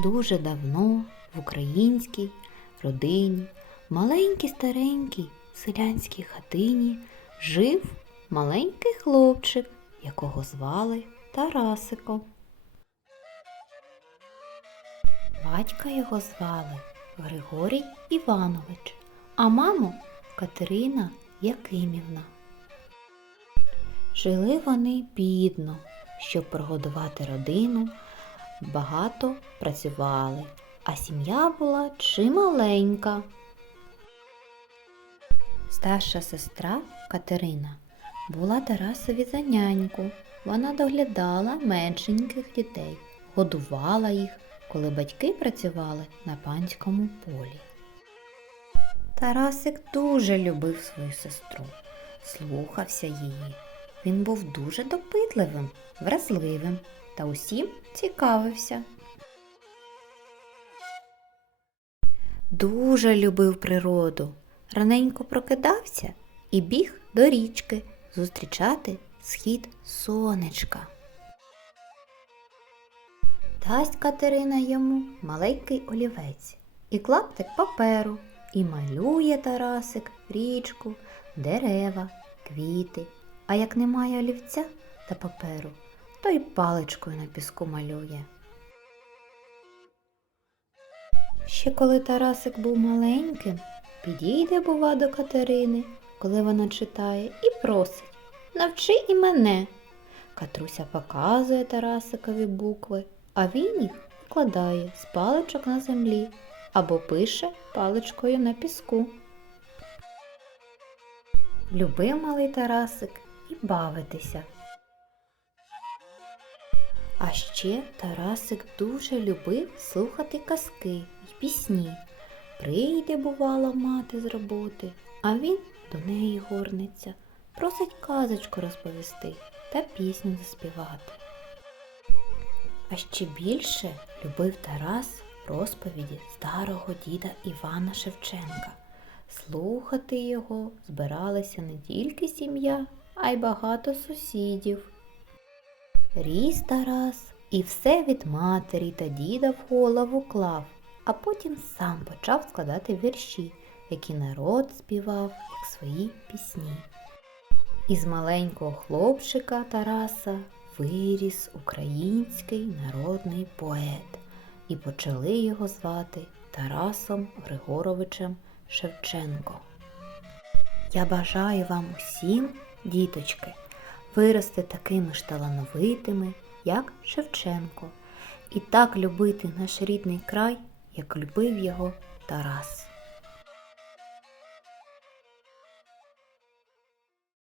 Дуже давно в українській родині, маленькій старенькій селянській хатині жив маленький хлопчик, якого звали Тарасиком. Батька його звали Григорій Іванович, а маму Катерина Якимівна. Жили вони бідно, щоб прогодувати родину, багато працювали, а сім'я була чималенька. Старша сестра Катерина була Тарасові за няньку. Вона доглядала меншеньких дітей, годувала їх, коли батьки працювали на панському полі. Тарасик дуже любив свою сестру, слухався її. Він був дуже допитливим, вразливим та усім цікавився. Дуже любив природу. Раненько прокидався і біг до річки зустрічати схід сонечка. Дасть Катерина йому маленький олівець і клаптик паперу, і малює Тарасик річку, дерева, квіти. А як немає олівця та паперу, то й паличкою на піску малює. Ще коли Тарасик був маленьким, підійде, бува, до Катерини, коли вона читає, і просить Навчи і мене. Катруся показує Тарасикові букви, а він їх вкладає з паличок на землі або пише паличкою на піску. Любив малий Тарасик і бавитися. А ще Тарасик дуже любив слухати казки й пісні. Прийде, бувала, мати з роботи, а він до неї горниться, просить казочку розповісти та пісню заспівати. А ще більше любив Тарас розповіді старого діда Івана Шевченка. Слухати його збиралася не тільки сім'я, а й багато сусідів. Ріс Тарас і все від матері та діда в голову клав, а потім сам почав складати вірші, які народ співав, як свої пісні. Із маленького хлопчика Тараса виріс український народний поет, і почали його звати Тарасом Григоровичем Шевченко. Я бажаю вам усім, діточки, вирости такими ж талановитими, як Шевченко, і так любити наш рідний край, як любив його Тарас.